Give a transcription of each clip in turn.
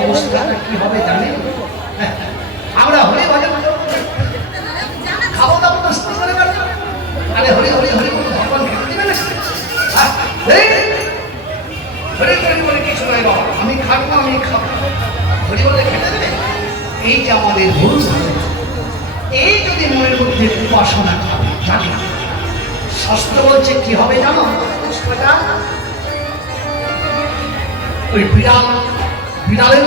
অবস্থাটা কি হবে জানে? আমরা হরি ভজন খাবো দাবো দোস্তি করে আরে হরি হরি হরি ভগবান খেতে দিবে না? হরি হরি বলে কিছু নয় বাবা, আমি খাবো আমি খাবো, হরি বলে খেতে দেবে? এই যে আমাদের ভুল, এই যদি মনের মধ্যে উপাসনা জাগে, শাস্ত্র বলছে কি হবে জানো? ওই বিড়ালের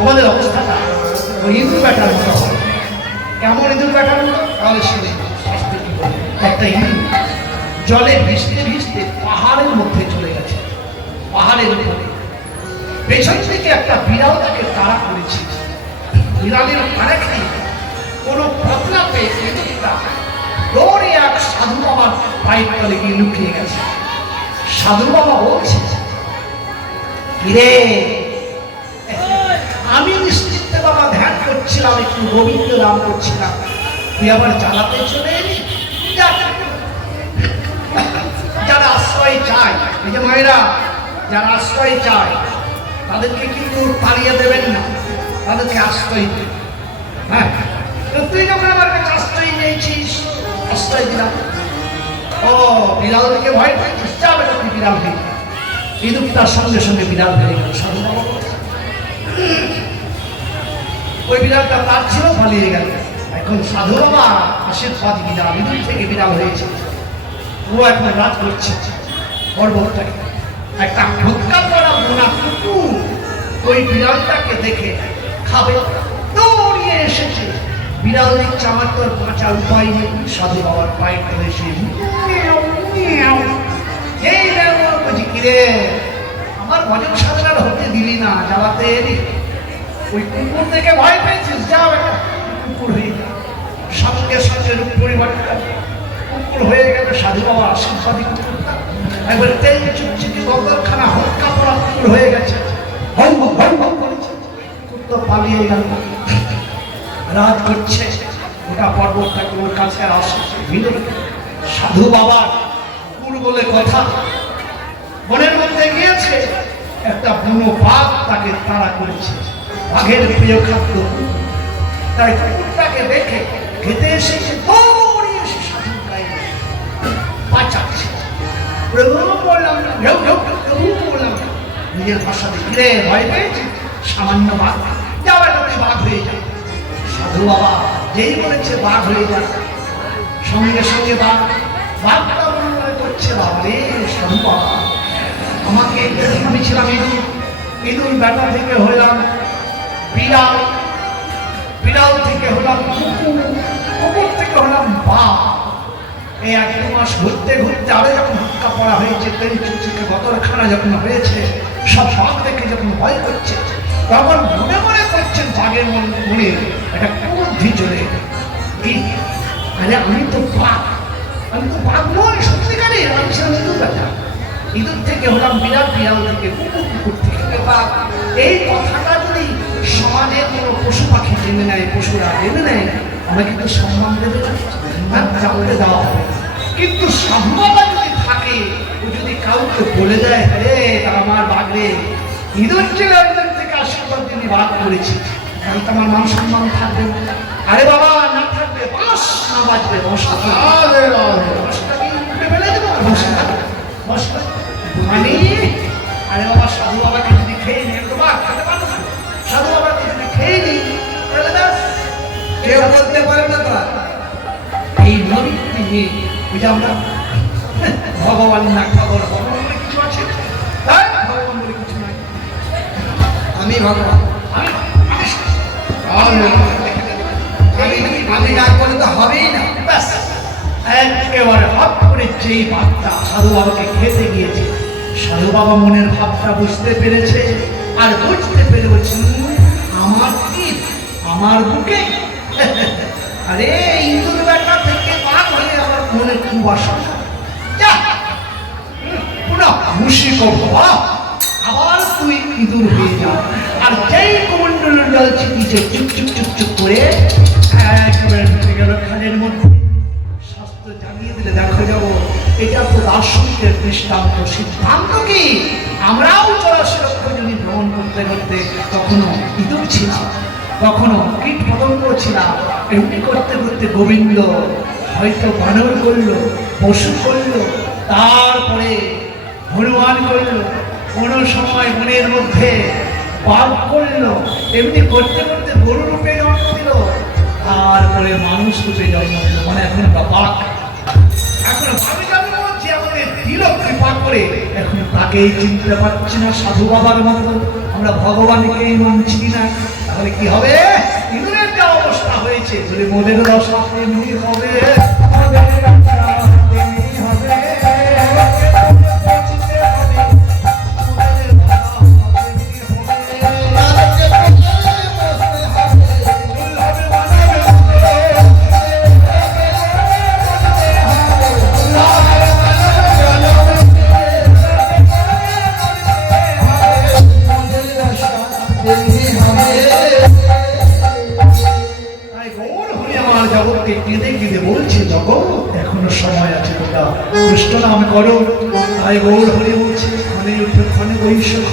আমাদের অবস্থাটা ওই ইঁদুর ব্যাটার মতো হয়। কেমন ইঁদুর ব্যাটার মতো? তাহলে সে একটা ইঁদুর জলে ভিজতে ভিজতে পাহাড়ের মধ্যে চলে গেছে, পাহাড়ের উপরে পেছন থেকে একটা বিড়াল তাকে তাড়া করেছে। বিড়ালের আরেকটি কোনো পতলা পেয়ে ইঁদুরটা দৌড়ে এক সাধু বাবার পায়ের তলে গিয়ে লুকিয়ে গেছে। সাধু বাবা বলছে, আমি নিশ্চিত বাবা ধ্যান করছিলাম, একটু গোবিন্দ নাম করছিলাম, তুই আবার জ্বালাতে চলে এলি। যারা আশ্রয় চায়, এই যে মায়েরা যারা আশ্রয় চায় তাদেরকে কিন্তু তাড়িয়ে দেবেন না, তাদেরকে আশ্রয় দেবেন। হ্যাঁ, তুই যখন আমার কাছে আশ্রয় নিয়েছিস, আশ্রয় দিলাম। ও বিড়াল থেকে ভয় পাইছিস, যাবে না তুই বিড়াল থেকে। কিন্তু তার সঙ্গে সঙ্গে বিড়াল হয়ে গেল। সাধু বাবা ওই বিড়ালটা তার ছিল, পালিয়ে গেল। এখন সাধু বাবা আশীর্বাদ বিড়াল, ইঁদুর থেকে বিড়াল হয়েছে। ও এখন রাত করছে পর্বতটাকে। একটা ঢোকা পড়া বোনা কুকুর ওই বিড়ালটাকে দেখে খাবে, দৌড়িয়ে এসেছে। বিড়াল দেখছে আমার তো আর বাঁচার উপায় নেই, সাধু বাবার পায়ের তলে এসে এই বলছি, কিরে আমার ভজন সাধনার হতে দিলি না, জ্বালাতে এলি। ওই কুকুর থেকে ভয় পেয়েছিস, যাও একটা কুকুর হয়ে গেল। সঙ্গে সঙ্গে রূপ পরিবর্তন, কুকুর হয়ে গেল। সাধু বাবা আশীর্বাদী কুকুরটা একবার তেল চুপচিপি গঙ্গরখানা হলকা পড়া কুকুর হয়ে গেছে। কুকুর তো পালিয়ে গেল। রাত করছে, গোটা পর্বতটাকে ওর কাছে আসে। সাধু বাবার কুকুর বলে কথা, বনের মধ্যে গিয়েছে, একটা বুনো বাঘ তাকে তাড়া করেছে। বাঘের প্রিয় খাদ্য, তাই কুকুরটাকে দেখে খেতে এসেছে, দৌড়িয়ে এসে সাধু গায়ে বাঁচাচ্ছে। বললাম না, বললাম না, নিজের ভাষাতে ফিরে ভয় পেয়েছে। সামান্য বাঘ, যাওয়ার মধ্যে বাঘ হয়ে যায়। সাধু বাবা যেই বলেছে বাঘ হয়ে যায়, সঙ্গে সঙ্গে বাঘটা মনে করছে, বাবারে সাধু বাবা আমাকে, আমি ছিলাম ইঁদুর, ইঁদুর বেটা থেকে হলাম বিড়াল, বিড়াল থেকে হলাম কুকুর, কুকুর থেকে হলাম বাঘ। এই 1 মাস ঘুরতে ঘুরতে আরো যখন ধাক্কা পড়া হয়েছে, তেল চুচিকে গতরখানা যখন হয়েছে, সব বাঘ থেকে যখন ভয় করছে, তখন মনে মনে করছেন বাঘের মনে একটা বুদ্ধি চলে, আরে আমি তো বাঘ, আমি তো বাঘ নই, সত্যিকারের আমি ছিলাম ইঁদুর বেটা। ইঁদুর থেকে হলাম বিড়াল, বিড়াল থেকে কুকুর, কুকুর থেকে বাঘ। এই কথাটা যদি সমাজের কোনো পশু পাখি জেনে নেয়, পশুরা জেনে নেয়, আমাকে তো সম্মান দেবে না, জানতে দেওয়া হবে। কিন্তু সাধু বাবা যদি থাকে, ও যদি কাউকে বলে দেয়, রে আমার বাঘরে ইঁদুর ছিল, ইঁদুর থেকে আশীর্বাদ তিনি বাঘ করেছি, তাহলে তো আমার মান সম্মান থাকবে। আরে বাবা না থাকবে, বাঁশ না বাজবে, মানে আরে বাবা সাধু বাবাকে যদি খেয়ে নিই, তো বাঘ খেতে পারবো না। সাধু বাবাকে যদি খেয়ে নিই, তাহলে ব্যাস কেউ বলতে পারে না। তারা এই নবীতি নিয়ে ওই যে আমরা ভগবান না খবর, ভগবান বলে কিছু আছে, ভগবান বলে কিছু নাই। আমি ভগবান, আমি না করলে তো হবেই না। ব্যাস একেবারে হট করে যেই ভাবটা সাধু বাবাকে খেতে গিয়েছে, সাধু বাবা মনের ভাবটা বুঝতে পেরেছে। আর বুঝতে পেরে বলছে, আমার কি আমার বুকে আরে ইঁদুর বেটা থেকে বাঘ হয়ে আমার মনে খুব আশা, খুশি করবো, আবার তুই ইঁদুর হয়ে যা। আর যেই কমন্ডলের জল ছিটিয়েছে, চুপ চুপ চুপ চুপ করে একেবারে ঢুকে গেল খালের মধ্যে। শাস্ত্র জানিয়ে দিলে, দেখো যাবো, এটা তো দার্শনিকের দৃষ্টান্ত। সিদ্ধান্ত কি, আমরাও 84 লক্ষ জমি ভ্রমণ করতে করতে কখনো ইঁদুর ছিলাম, কখনো কীট পতঙ্গ ছিলাম। এমনি করতে করতে গোবিন্দ হয়তো বানর করলো, পশু করলো, তারপরে হনুমান করলো, কোনো সময় মনের মধ্যে বাঘ করলো, এমনি করতে করতে গরু রূপে জন্ম দিল, তারপরে মানুষ রূপে জন্ম দিল। মানে এখন বাঘ, এখন ভাবি জন্ম হচ্ছে, আমাদের দিল কৃপা করে। এখন তাকেই চিনতে পারছি না সাধু বাবার মতো, আমরা ভগবানকেই মানছি না। তাহলে কি হবে? ইঁদুরের যা অবস্থা হয়েছে, যদি মনের দশা তেমনি হবে। কেঁদে কেঁদে বলছে, জগৎ এখনো সময় আছে, তোমরা কৃষ্ণ নাম করো। তাই গৌর হরি বলছে, ক্ষণে উঠে ক্ষণে বৈশাখ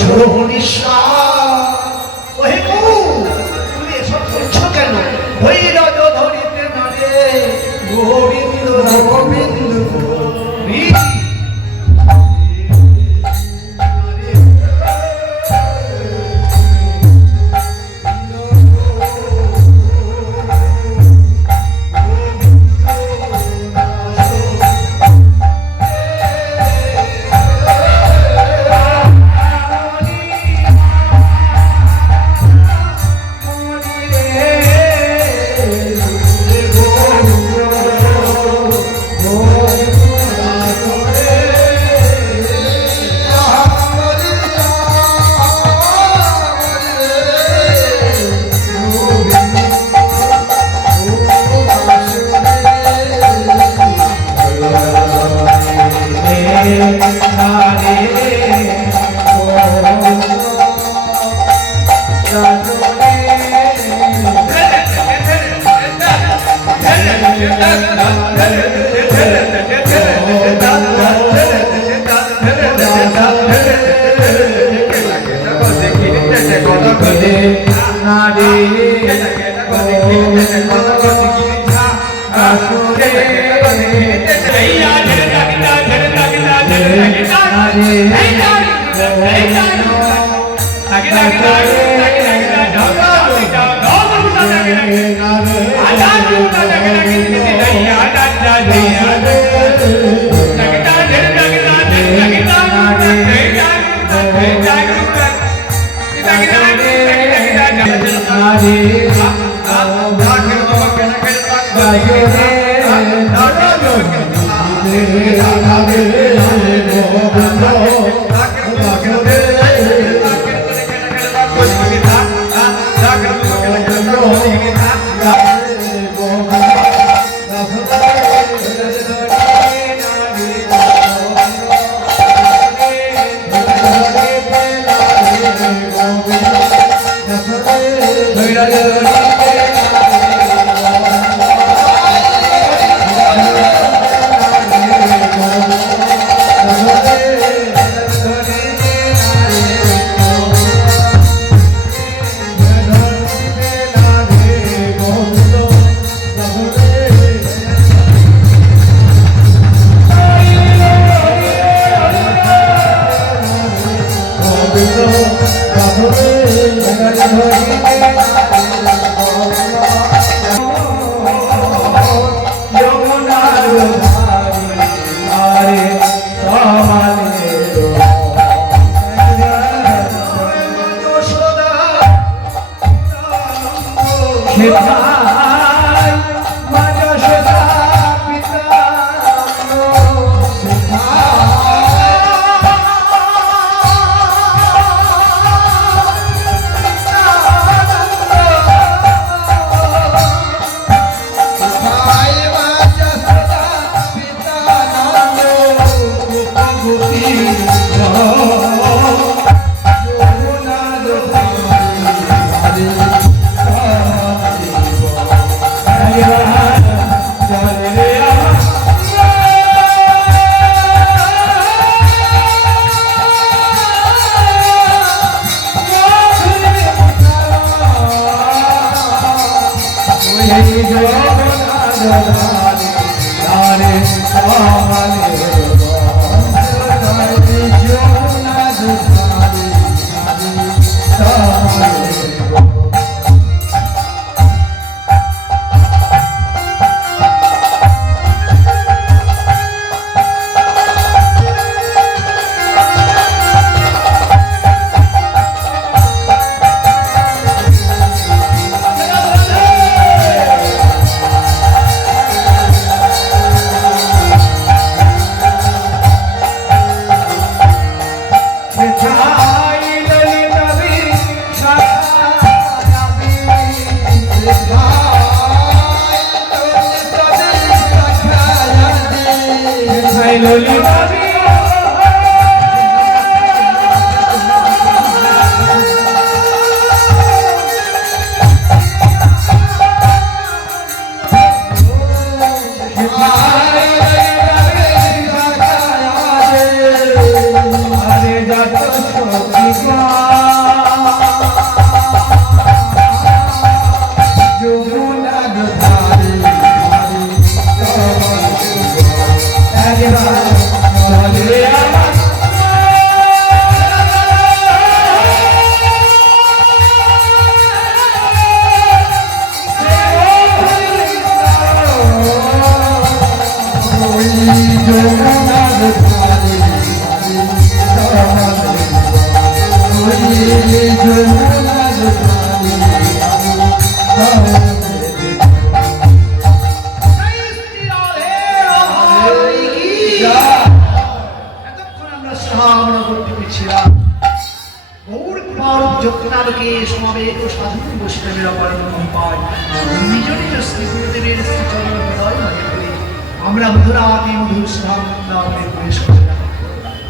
ঝোড়ো হনিশা। ওহে গৌর, তুমি এসব করছো কেন? ধৈর্য ধরিতে না রে গোবিন্দ গোবিন্দ।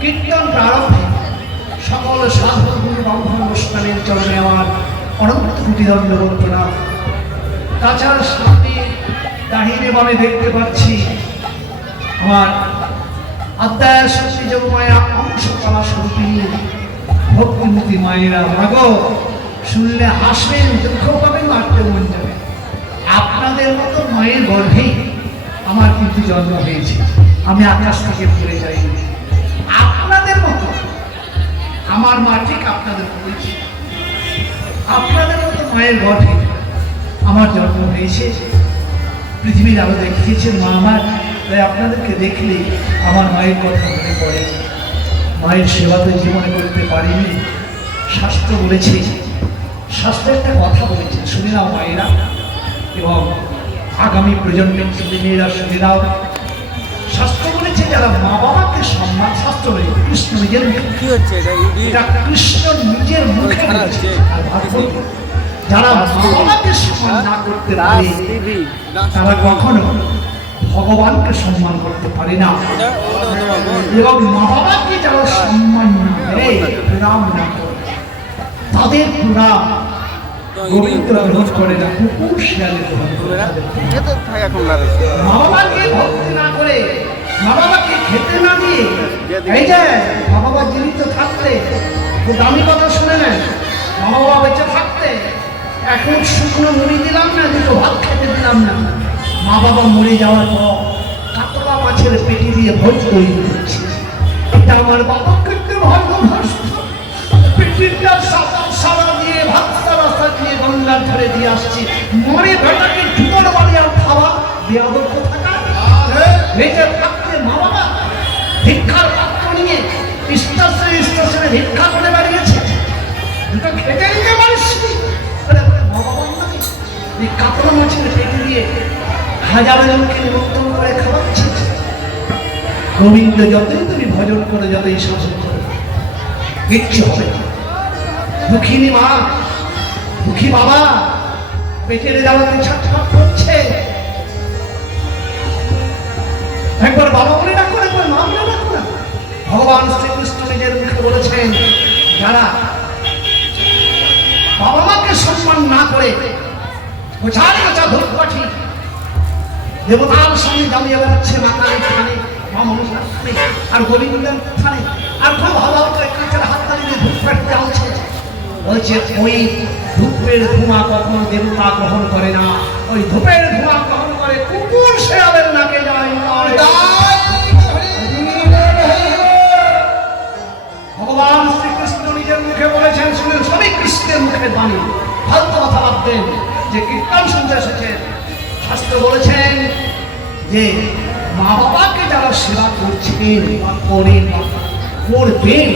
কীর্তন প্রারম্ভে সকল সাধু গুরু ব্রাহ্মণ অনুষ্ঠানের চরণে আমার অনন্ত কোটি দণ্ডবত প্রণাম। তাছাড়া সামনে দাহিনে বামে দেখতে পাচ্ছি আমার আত্মায় শক্তি যোগমায়া অংশকলা স্বরূপিনী ভক্তিমূর্তি মায়েরা। মাগো শুনলে হাসবেন, দুঃখ পাবেন, মারতে মন যাবে। আপনাদের মতো মায়ের গর্ভেই আমার কিন্তু জন্ম হয়েছে, আমি আকাশ থেকে পড়ে যাইনি। আপনাদের মতো আমার মা ঠিক আপনাদের বলেছি, আপনাদের মতো মায়ের গর্ভে আমার জন্ম হয়েছে। পৃথিবীর আলো দেখিয়েছেন মা আমার, তাই আপনাদেরকে দেখলে আমার মায়ের কথা মনে পড়ে। মায়ের সেবা তো জীবনে করতে পারিনি। শাস্ত্র বলেছে, শাস্ত্রে একটা কথা বলেছে, শুনে নাও মায়েরা এবং আগামী প্রজন্মের ছেলেমেয়েরা শুনে নাও। শাস্ত্র বলেছে যারা মা বাবাকে সম্মান, শাস্ত্র বলে কৃষ্ণ নিজের এটা কৃষ্ণ নিজের মুখে বলেছে। যারা মা বাবাকে সম্মান না করতে পারে তারা কখনো ভগবানকে সম্মান করতে পারে না। এবং মা বাবাকে যারা সম্মান না দেয়, প্রণাম না করে, তাদের প্রণাম গোবিন্দ গ্রহণ করে না, কুকুর শিয়ালে গ্রহণ করে। মা বাবাকে ভক্তি না করে, মা বাবাকে খেতে না দিয়ে, এই যে মা বাবা জীবিত থাকতে, খুব দামি কথা শুনে নেন, মা বাবা বেঁচে থাকতে এখন শুকনো মুড়ি দিলাম না, দুটো ভাত খেতে দিলাম না। মা বাবা মরে যাওয়ার পর কাতলা মাছের পেটি দিয়ে ভোজ তৈরি করছে। এটা আমার বাবা করতে ভালো ফিল্টার সারা দিয়ে ভাতটা রাস্তা দিয়ে গঙ্গার ধারে দিয়ে আসছি, মরে বেটাকে জুতোর বাড়ি আর খাওয়া বেয়াদব কোথাকার। বেঁচে থাকতে মা বাবা ভিক্ষার পাত্র নিয়ে স্টেশনে ভিক্ষা করে বেরিয়েছে, দুটো খেতে নিতে পারিসনি। মা বাবার নামে এই কাতলা মাছের পেটে দিয়ে হাজার জনকে নিমন্ত্রণ করে খাওয়াচ্ছে। গোবিন্দ যতই তুমি ভজন করে, যতই শাসন করে, কিচ্ছু হবে না। দুঃখিনী মা, দুঃখী বাবা পেটের জ্বালাতে ছটফট করছে। একবার বাবা বলে ডাকো, একবার মা বলে ডাকো না। ভগবান শ্রীকৃষ্ণ নিজের মুখে বলেছেন, যারা বাবা মাকে সম্মান না করে গোছার গোছা ধূপকাঠি দেবতার সঙ্গে জমিয়ে বেড়াচ্ছে মাতালের স্থানে, মা মনসার স্থানে, আর গোবিন্দের স্থানে, আর খুব ভালো করে কাঁচের হাত দিয়ে ধূপকাঠি জ্বালছে, বলছে ওই ধূপের ধোঁয়া কখনো দেবতা গ্রহণ করে না, ওই ধূপের ধোঁয়া গ্রহণ করে কুকুর শেয়ালের নাকে যায়। ভগবান শ্রীকৃষ্ণ নিজের মুখে বলেছেন, শুনেন সবই কৃষ্ণের মুখের বাণী, ফালতু কথা ভাবতেন যে কীর্তন শুনতে এসেছেন। শাস্ত্র বলেছেন যে মা বাবাকে যারা সেবা করছেন বা করেন বা করবেন,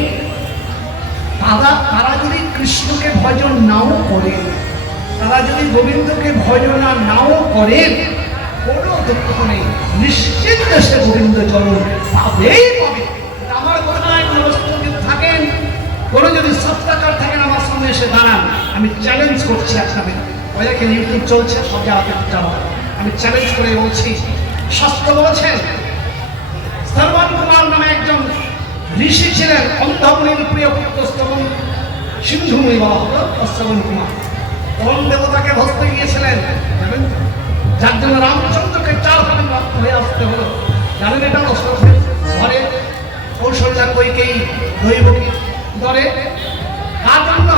তারা যদি কৃষ্ণকে ভজন নাও করেন, তারা যদি গোবিন্দকে ভজন নাও করেন, কোনো দুঃখ নেই, নিশ্চিত সে গোবিন্দ চরণ পাবেই পাবে। আমার কথায় কোনো বস্তু যদি থাকেন, কোনো যদি সত্যাকার থাকেন, আমার সামনে এসে দাঁড়ান, আমি চ্যালেঞ্জ করছি আপনাদের। ওই দেখেন ইউটিউব চলছে, সব জায়গাতে চালান, আমি চ্যালেঞ্জ করে বলছি, শাস্ত্র বলেছেন শ্রবণ কুমার নামে একজন ঋষি ছিলেন, অন্ধমুনির প্রিয় পুত্র স্তবন সিন্ধুমুনি বলা হতো শ্রবণ কুমার। পরম দেবতাকে ভজতে গিয়েছিলেন, যার জন্য রামচন্দ্রকে 4 ভাগে প্রাপ্ত হয়ে আসতে হলো। জানেন এটা দশরথের ঘরে কৌশল্যা কইকেয়ী দৈবকী ধরে কার জন্য?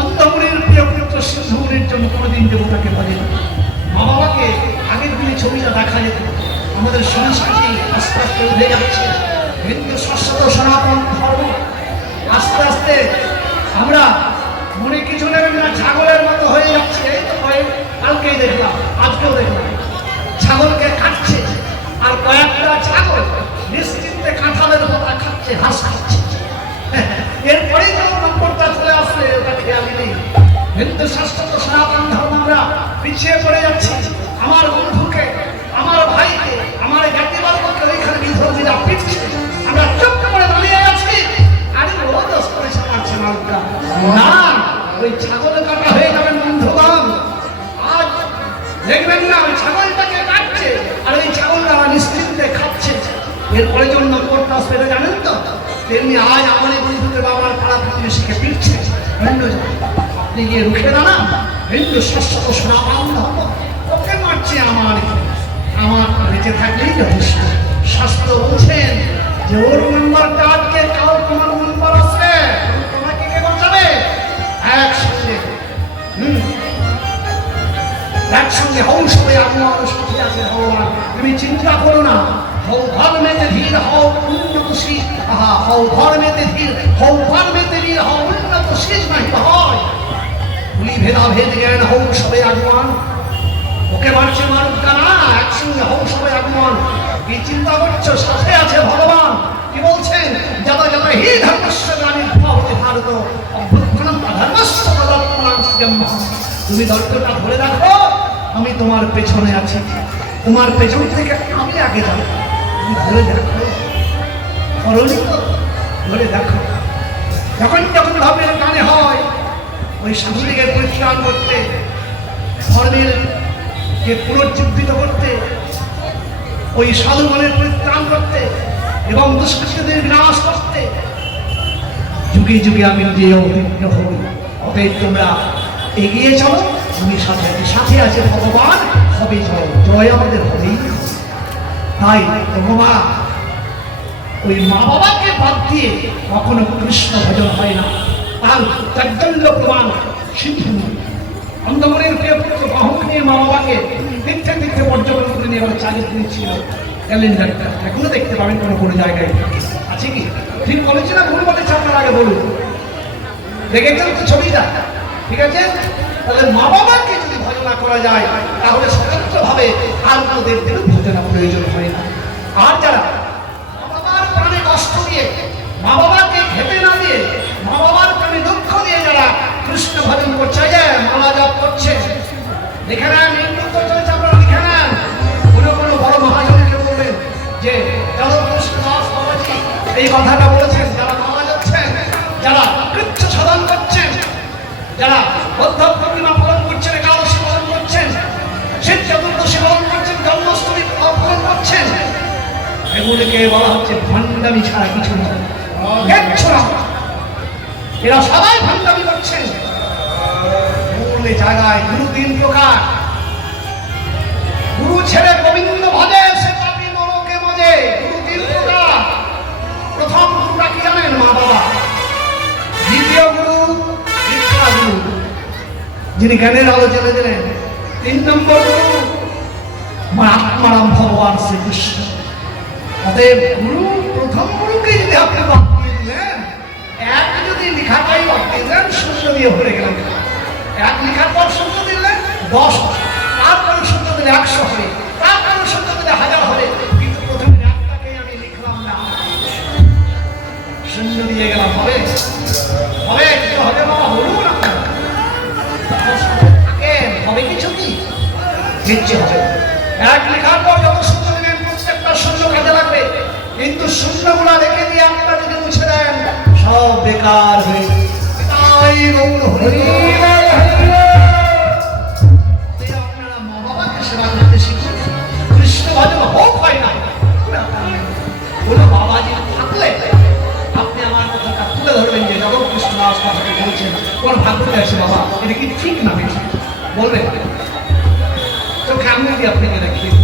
অন্ধমুনির প্রিয় পুত্র সিন্ধুমুনির জন্য কোনোদিন দেবতাকে ভজে না। মা বাবাকে আগের দিনে ছবিটা দেখা যেত, আমাদের সংস্কৃতি আস্তে আস্তে উঠে যাচ্ছে, হিন্দু শাশ্বত সনাতন ধর্ম আস্তে আস্তে আমরা মনে কিছু নেবেন না, ছাগলের মতো হয়ে যাচ্ছে। এই তো কালকেই দেখলাম, আজকেও দেখলাম, ছাগলকে কাটছে, আর কয়েকটা ছাগল নিশ্চিন্তে কাঁঠালের পাতা খাচ্ছে, ঘাস খাচ্ছে। এরপরেই তো নম্বরটা চলে আসলে ওটা খেয়ালি নেই। হিন্দু শাশ্বত সনাতন ধর্ম আমরা পিছিয়ে পড়ে যাচ্ছি। আমার বন্ধুকে, আমার ভাইকে, আমার জ্ঞাতিবর্গকে ওইখানে বিধর্মীরা পিটছে, আমরা চুপ করে দাঁড়িয়ে আছি। আরে ও দোষ করেছে, পারছে না, ওই ছাগল কাটা হয়ে যাবেন বন্ধুগণ। আজ দেখবেন না ওই ছাগলটাকে কাটছে, আর ওই ছাগলটা নিশ্চিন্তে খাচ্ছে। এরপরে জন্য নম্বরটা আসবে, জানেন তো? তেমনি আজ আমার এই বন্ধুকে বাবার পাড়া প্রতিবেশীকে পিটছে হিন্দুজন। আপনি গিয়ে রুখে দাঁড়ান, হিন্দু শাশ্বত সনাতন ধর্ম, ওকে মারছে আমার বেঁচে থাকলেই যথেষ্ট। শাস্ত্র বলছেন যে ওর মেম্বারটা আজকে কাল তোমার মেম্বার আসবে, তোমাকে কে বাঁচাবে? একসঙ্গে হংস হয়ে আমার সাথে আছে ভগবান। তুমি চিন্তা করো না, হও ধর্মেতে ধীর, হও উন্নতশীল। হও ধর্মেতে ধীর, হও ধর্মেতে ধীর, হও উন্নতশীল নাহি হয়। ভুলি ভেদাভেদ জ্ঞান, হও সবে আগমান। ওকে মারছে মারুক না, একসঙ্গে হও সবে আগমান। কি চিন্তা করছো? সাথে আছে ভগবান। কি বলছেন? যারা যারা হি ধর্মস্য গ্লানির্ভবতি ভারত অভ্যুত্থানম অধর্মস্য তদাত্মনাস্যম। তুমি দর্পটা ধরে রাখো, আমি তোমার পেছনে আছি, তোমার পেছন থেকে আমি আগে যাবো। তুমি ধরে দেখো, ধরে দেখো। যখন যখন ধর্মের কানে হয়, ওই সাধুদিকে পরিত্রাণ করতে, ধর্মের কে পুনর্জীবিত করতে, ওই সাধুগণের পরিত্রাণ করতে এবং দুষ্কৃতীদের বিনাশ করতে যুগে যুগে আমি নিজে অভিজ্ঞ হই। অতএব তোমরা এগিয়ে চলো, আমি সাথে আছে ভগবান, হবে জয়, জয় আমাদের হবেই। তাই ভগবান ওই মা বাবাকে বাদ দিয়ে কখনো কৃষ্ণ ভজন হয় না। তার চাঞ্চল্য প্রমাণ সিন্ধু অন্ধমনের প্রিয় পুত্র বাহক নিয়ে মা বাবাকে তীর্থে পর্যটন করে নিয়ে এবার চালিয়ে দিয়েছিল ক্যালেন্ডারটা। এখনো দেখতে পাবেন কোনো কোনো জায়গায় আছে কি? ঠিক বলেছি না ভুল বলেছে? আপনার আগে বলুন। দেখেছেন তো ছবিটা? ঠিক আছে, তাহলে মা বাবাকে যদি ভজনা করা যায় তাহলে স্বতন্ত্রভাবে আর কোনো দেবদেবীর ভজনা প্রয়োজন হয় না। আর যারা মা বাবার প্রাণে কষ্ট দিয়ে, মা বাবাকে খেতে না দিয়ে, মা বাবার প্রাণে দুঃখ দিয়ে যারা কৃষ্ণ ভজন করছে, যে মালা জপ করছে, লিখে নেন, হিন্দুত্ব চলছে, আপনারা লিখে নেন। কোনো কোনো বড় মহাজনকে বলবেন যে চলো কৃষ্ণদাস বাবাজি এই কথাটা বলেছেন, যারা মালা যাচ্ছেন, যারা কৃচ্ছ সাধন করছেন, যারা বদ্ধ পূর্ণিমা পালন করছেন, একাদশী পালন করছেন, শীত চতুর্দশী পালন করছেন, জন্মাষ্টমী পালন করছেন, এগুলিকে বলা হচ্ছে ভণ্ডামি ছাড়া কিছু না। এরা সবাই ভণ্ডামি করছেন। মূল জায়গায় গুরু তিন প্রকার। গুরু ছেড়ে গোবিন্দ ভজে, সে পাপী নরকে মজে। গুরু তিন প্রকার। প্রথম গুরুটা কি জানেন? মা বাবা। দ্বিতীয় গুরু শিক্ষা গুরু, যিনি জ্ঞানের আলো জ্বেলে দিলেন। 3 নম্বর গুরু আত্মারাম ভগবান শ্রীকৃষ্ণ। অতএব গুরু, প্রথম গুরুকে যদি আপনি বাদ দিয়ে দিলেন, এক যদি লেখাটাই বাদ দিলেন, শূন্য দিয়ে ভরে গেলেন। এক লেখার পর শূন্য দিলেন 10, তারপরে শূন্য দিলে 100 হবে, তারপরে শূন্য দিলে 1000 হবে। কিন্তু প্রথমে একটাকেই আমি লিখলাম না, শূন্য দিয়ে গেলাম। হবে হবে কিছু হবে বাবা, বলুন না হবে কিছু কি কিচ্ছু হবে। এক লেখার পর যত শূন্য দেবেন প্রত্যেকটা শূন্য কাজে লাগবে, কিন্তু শূন্যগুলা রেখে দিয়ে আপনারা যদি মুছে দেন সব বেকার হয়ে যাবে। আপনারা মা বাবাকে সেবা করতে শিখুন। কৃষ্ণ ভজন হোক হয় না, কোনো বাবাজি থাকলে আপনি আমার কথাটা তুলে ধরবেন যে জগৎ কৃষ্ণ দাস কথাকে বলছেন, কোন ভাগ্যতে আছে বাবা, এটা কি ঠিক না বলবেন? চোখে আঙুল দিয়ে আপনাকে রাখবেন।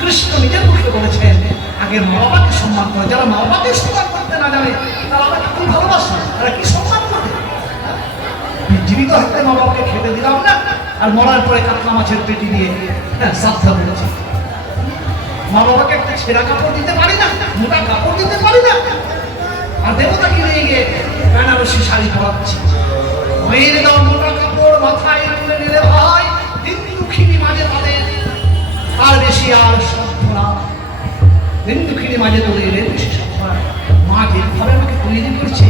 কৃষ্ণ নিজের মুখে বলেছেন আগে মা বাবাকে সম্মান করে। যারা মা বাবাকে সম্মান করতে না জানে তারা আমাকে খুব ভালোবাসে, তারা কি সম্মান করবে? জীবিত হাতে মা বাবাকে খেতে দিলাম না, আর মরার পরে কাতলা মাছের পেটি দিয়ে শ্রাদ্ধ করেছি। মা বাবাকে একটা ছেঁড়া কাপড় দিতে পারি না, মোটা কাপড় দিতে পারি না, আর দেবতাকে নিয়ে গিয়ে বেনারসি শাড়ি পরাচ্ছি। মেয়ের দাও মোটা কাপড় মাথায় তুলে নিলে ভাই, দিন দুঃখিনী মাঝে তাদের আর বেশি আর সভ্যরা, দিন দুঃখিনী মাঝে তোদের বেশি সভ্যরা। মা যেভাবে আমাকে তৈরি করছে,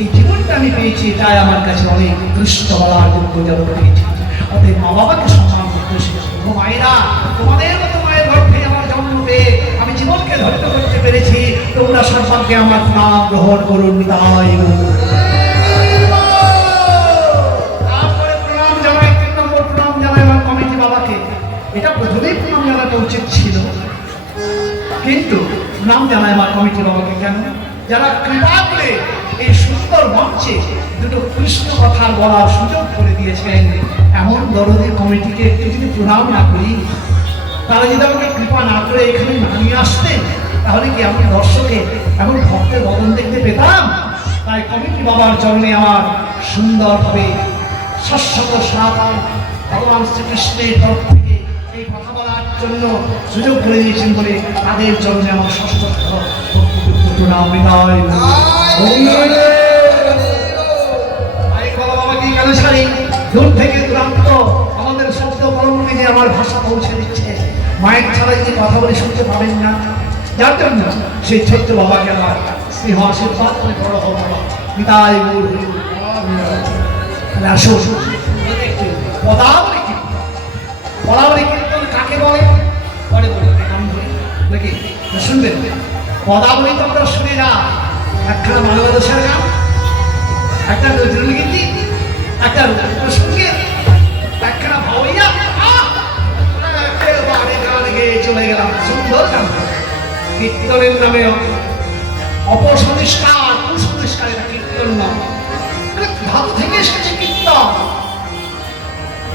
এই জীবনটা আমি পেয়েছি, তাই আমার কাছে অনেক কৃষ্ণ বলার যোগ্য জগৎ পেয়েছি। অতএব মা বাবাকে সম্মান করতে শিখেছি। ও মায়েরা, তোমাদের মতো মায়ের গর্ভে আমার জন্ম পেয়ে আমি জীবনকে ধৈর্য করতে পেরেছি। তোমরা সর্বাগ্যে আমার নাম গ্রহণ করুন। তাই তারপরে প্রণাম জানাই, 3 নম্বর প্রণাম জানাই আমার কমিটি বাবাকে। এটা প্রথমেই প্রণাম জানাটা উচিত ছিল, কিন্তু প্রণাম জানাই আমার কমিটি বাবাকে কেন? যারা কৃপা করে এই সুন্দর মঞ্চে দুটো কৃষ্ণ কথা বলার সুযোগ করে দিয়েছেন, এমন দরদি কমিটিকে একটু যদি প্রণাম না করি, তারা যদি আমাকে কৃপা না করে এখানে না নিয়ে আসতেন, তাহলে কি আমি দর্শকে এমন ভক্তের বদন দেখতে পেতাম? তাই কমিটি বাবার চরণে আমার সুন্দরভাবে শাশ্বত সনাতন ভগবান শ্রীকৃষ্ণের তরফ থেকে এই কথা বলার জন্য সুযোগ করে দিয়েছেন বলে তাদের চরণে আমার ষষ্ঠ প্রণাম বিদায়। দূর থেকে দূরান্ত আমাদের শব্দ পরমে যে আমার ভাষা পৌঁছে দিচ্ছে, মায়ের ছাড়া যদি কথা বলে শুনতে পাবেন না, যার জন্য সেই ছোট্ট বাবাকে আমার স্নেহ আশীর্বাদ করে বড় হবো। পিতাই আসুন পদাবলী কীর্তন। পদাবলী কীর্তন কাকে বলে? পরে বলে নাম ধরে নাকি শুনবেন। পদাবলী তো আমরা শুনে না, একখানা বাংলাদেশের গান, একটা নজরুলগীতি, একটা রবীন্দ্রসঙ্গীত, একখানা ভাওয়াইয়া, একেবারে গান গেয়ে চলে গেলাম। সুন্দর গান। কীর্তনের নামে অপসংস্কার, কুসংস্কারের কীর্তন নাম ধাতু থেকে এসেছে কীর্তন।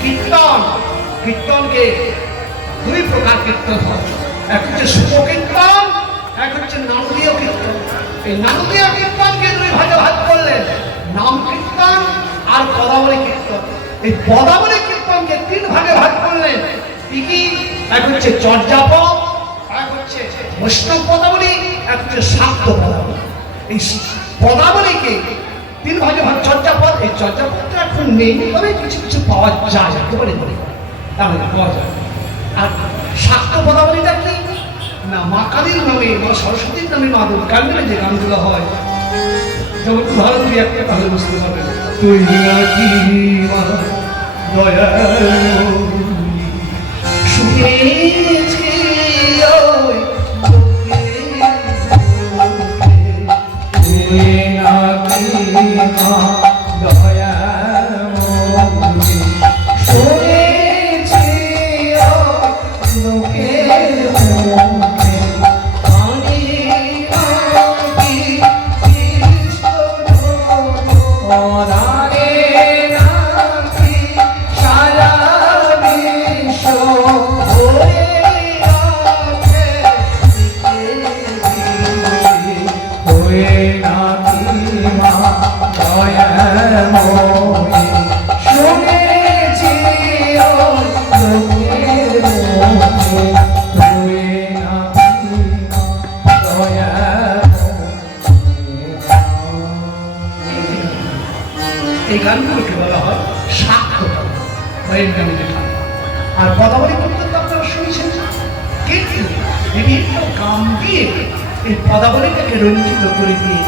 কীর্তন, কীর্তনকে 2 প্রকার কীর্তন হয়। এক হচ্ছে শুভ কীর্তন, এক হচ্ছে নামদীয় কীর্তন। এই নামদীয় কীর্তনকে 2 ভাগে ভাগ করলেন, নাম কীর্তন আর পদাবলী কীর্তন। এই পদাবলী কীর্তনকে 3 ভাগে ভাগ করলেন। কি? এক হচ্ছে চর্যাপদ, এক হচ্ছে বৈষ্ণব পদাবলী, এক হচ্ছে শাক্ত পদাবলী। এই পদাবলীকে তিন ভাগে ভাগ চর্যাপদ, এই চর্যাপদটা এখন নেই, তবে কিছু কিছু পাওয়া যায়, একেবারে বলে তাহলে পাওয়া যায়। আর শাক্ত পদাবলীটা কি না, মা কালীর নামে, মা সরস্বতীর নামে, মা দুর্গার নামে যে গানগুলো হয়, যেমন উদাহরণ দিয়ে একটা তাহলে বুঝতে পারবেন। তুই নাকি মা দয়াল শুনেছি ওই এই গানগুলোকে বলা হয় শাক্ত গান। আর পদাবলী কীর্তন তো আপনারা শুনেছেন, কিন্তু বিভিন্ন গান দিয়ে এই পদাবলীটাকে রঞ্জিত করে দিয়ে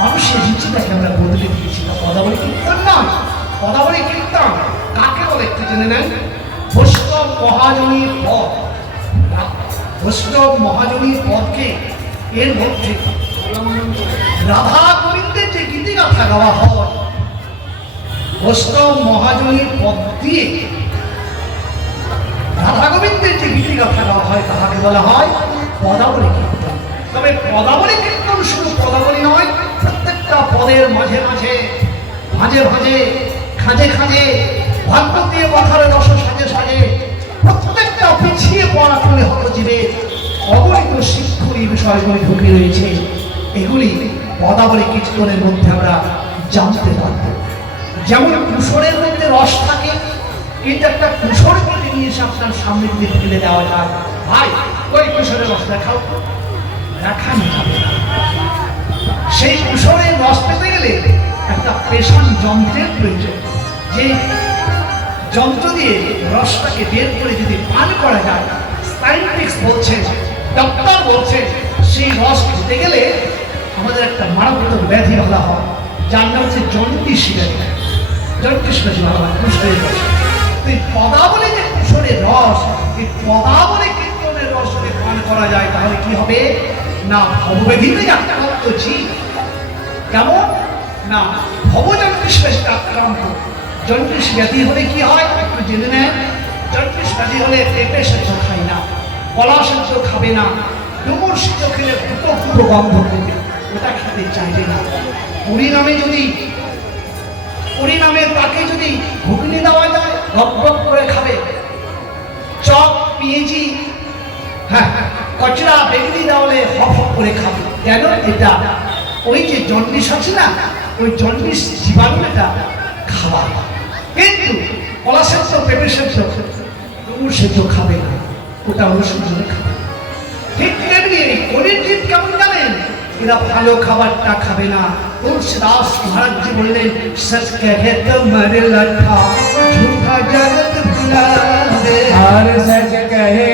মানুষের রুচিটাকে আমরা বদলে দিয়েছি। পদাবলী কীর্তন নয়, পদাবলী কীর্তন কাকে বলে একটু জেনে নেন। বৈষ্ণব মহাজনীর পদ, বৈষ্ণব মহাজনীর পদকে এর মধ্যে রাধা গোবিন্দের যে গীতিগাথা গাওয়া হয়, বৈষ্ণব মহাজনীর পদ দিয়ে রাধা গোবিন্দের যে গীতিগাথা গাওয়া হয় তাহাকে বলা হয় পদাবলী কীর্তন। তবে পদাবলী কীর্তন শুধু পদাবলী নয়, প্রত্যেকটা পদের মাঝে মাঝে ভাঁজে ভাঁজে খাঁজে খাঁজে ভাগবতীয় কথার রস সাজে সাজে প্রত্যেকটা পিছিয়ে পড়া করে হতজীবের অগণিত শিক্ষণীয় বিষয়গুলি ঢুকে রয়েছে। এগুলি পদাবলী কীর্তনের মধ্যে আমরা জানতে পারব। যেমন কুশলের মধ্যে রস থাকে, কিন্তু একটা কুশল কেটে নিয়ে এসে আপনার সামনে দিয়ে ফেলে দেওয়া যায়, ভাই ওই কুশলের রস দেখাও, দেখানো যাবে না। সেই কুশলের রস পেতে গেলে একটা পেশন যন্ত্রের প্রয়োজন, যে যন্ত্র দিয়ে রসটাকে বের করে যদি পান করা যায়, সায়েন্টিস্ট বলছেন, ডক্টর বলছেন, সেই রস খেতে গেলে আমাদের একটা মারাত্মক ব্যাধি বলা হয়, যার নাম হচ্ছে জন্ডিস ব্যাধি। জন্ডিস ব্যাধি বলা হয় কুশলের রস। এই পদাবলী যে কুশলের রস, এই পদাবলী কীর্তনের রস যদি পান করা যায় তাহলে কি হবে না, ভবব্যাধিতে আক্রান্ত জীব কেমন না ভবজন্ডিস ব্যাধিতে আক্রান্ত। জন্ডিস ব্যাধি হলে কি হয় একটু জেনে নেন। জন্ডিস ব্যাধি হলে পেঁপে সেদ্ধ খায় না, কলা সেদ্ধ খাবে না, ডুমুর সিদ্ধ খেলে ফুটো ফুটো গন্ধ করবে, ওটা খেতে চাইবে না। পরিণামে তাকে যদি ঘুগনি দেওয়া যায় গপ গপ করে খাবে, চপ পেঁয়াজি কচরা বেগুনি দেওয়ালে হপ হপ করে খাবে। কেন? এটা ওই যে জন্ডিস আছে না, ওই জন্ডিস জীবাণুটা খাবার। কিন্তু কলা সেদ্ধ পেঁপে সেদ্ধ ডুমুর সেদ্ধ খাবে না, ওটা অনুসন্ধানে খাবে। ঠিক তেমনি গরিব জীব কেমন জানেন, এরা ভালো খাবারটা খাবে না। তুলসীদাস মহারাজজি বললেন, সচ কহে তো মরে লঠা ঝুঠা জগত ভুলা দে, আর সচ কহে